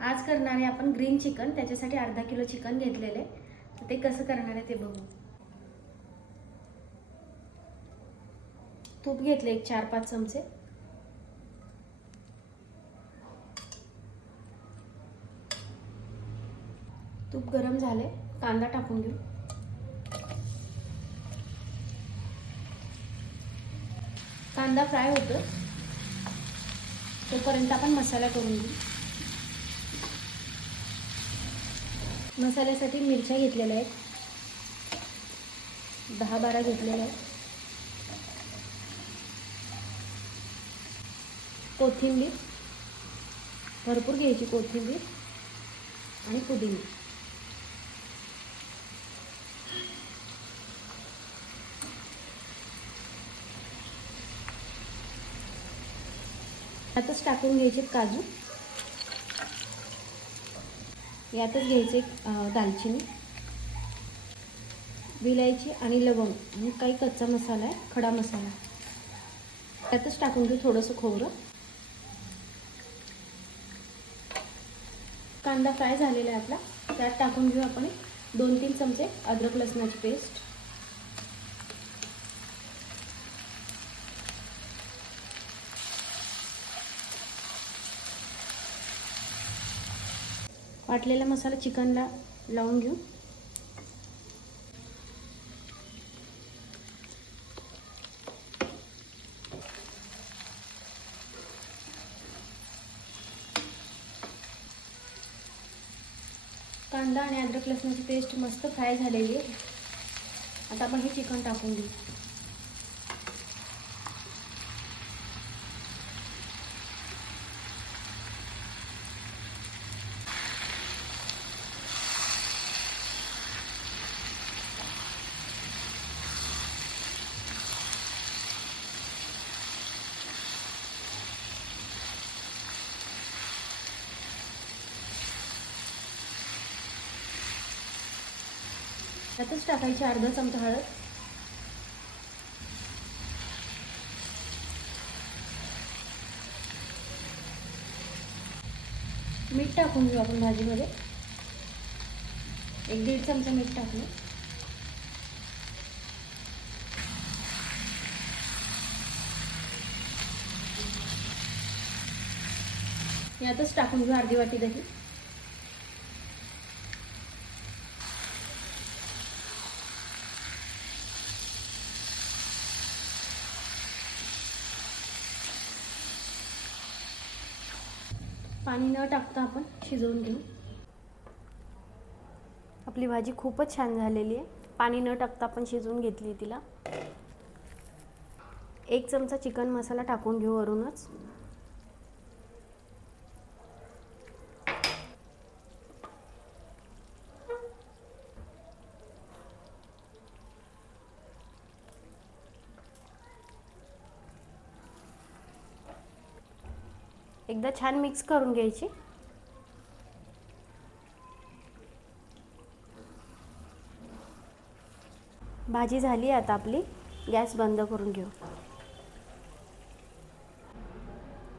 आज करणार आहे आपण ग्रीन चिकन। त्याच्यासाठी अर्धा किलो चिकन घेतलेले, तर ते कसं करणार आहे ते बघू। तूप घेतले एक 4-5 चमचे। तूप गरम झाले, कांदा टाकून घेऊ। कांदा फ्राय होतो तोपर्यंत आपण मसाला करून घेऊ। मसाल्यासाठी मिरच्या घेतलेल्या आहेत, 10-12 घेतलेल्या आहेत। कोथिंबीर भरपूर घ्यायची, कोथिंबीर आणि पुदिना। यातच टाकून घ्यायचे काजू, यातच घ्यायचे दालचिनी, विलायची आणि लवंग आणि काही कच्चा मसाला आहे, खडा मसाला। यातच टाकून घेऊ थोडंसं खोबरं। कांदा फ्राय झालेला आहे आपला, त्यात टाकून घेऊ आपण 2-3 चमचे अद्रक लसणाची पेस्ट। वाटलेला मसाला चिकनला लावून घेऊ। कांदा आणि अद्रक लसणाची पेस्ट मस्त फ्राय झालेली आहे। आता आपण हे चिकन टाकून घेऊ। यातच टाकायची अर्धा चमचा हळद, मीठ टाकून घेऊ आपण भाजीमध्ये। 1-1.5 चमचा मीठ टाकलं। यातच टाकून घेऊ अर्धी वाटी दही। पाणी न टाकता आपण शिजवून घेऊ। आपली भाजी खूपच छान झालेली आहे, पाणी न टाकता आपण शिजवून घेतली तिला। 1 चमचा चिकन मसाला टाकून घेऊ वरूनच। एकदा छान मिक्स करून घ्यायची। भाजी झाली आता आपली, गॅस बंद करून घेऊ।